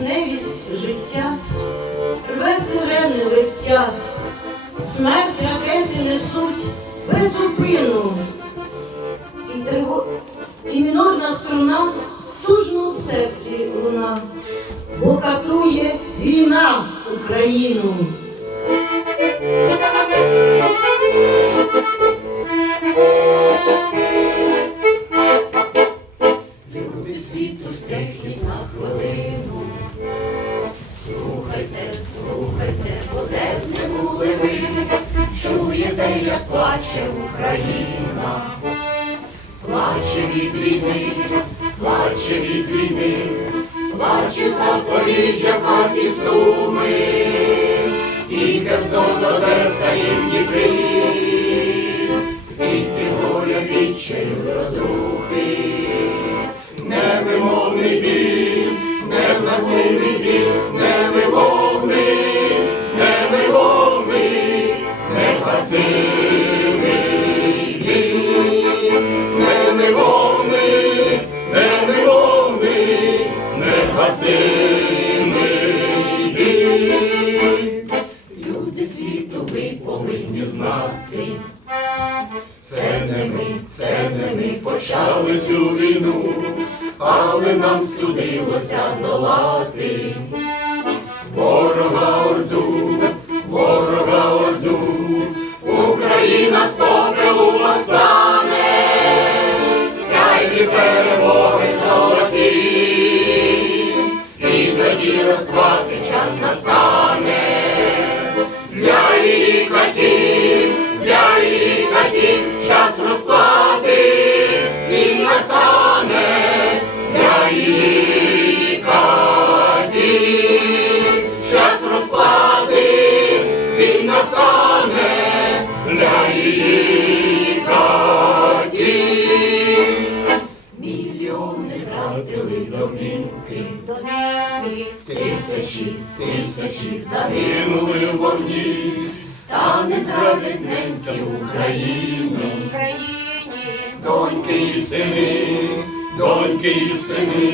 невість життя, рве сирени виття, смерть ракети несуть без. І, триво... і мінорна струна тужно в серці луна, бо катує війна Україну. Люди світу стихніть на хвилину. Плаче Україна, плаче від війни, плаче від війни, плаче Запоріжжя, хаті суми, і Херсон, Одеса, і повинні знати. Це не ми, це не ми почали цю війну, але нам судилося долати. Ворога орду, ворога орду, Україна з попелу постане, катів, для її катів, час розплати. Він настане для її катів, час розплати. Він настане для її катів. Мільйони втратили домівки, Тисячі, тисячі загинули в вогні, та не зрадить ненці Україні, доньки і сини, доньки і сини,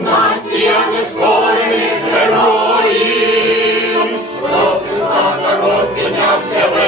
нація не спорених героїв, проти знака родиня в себе.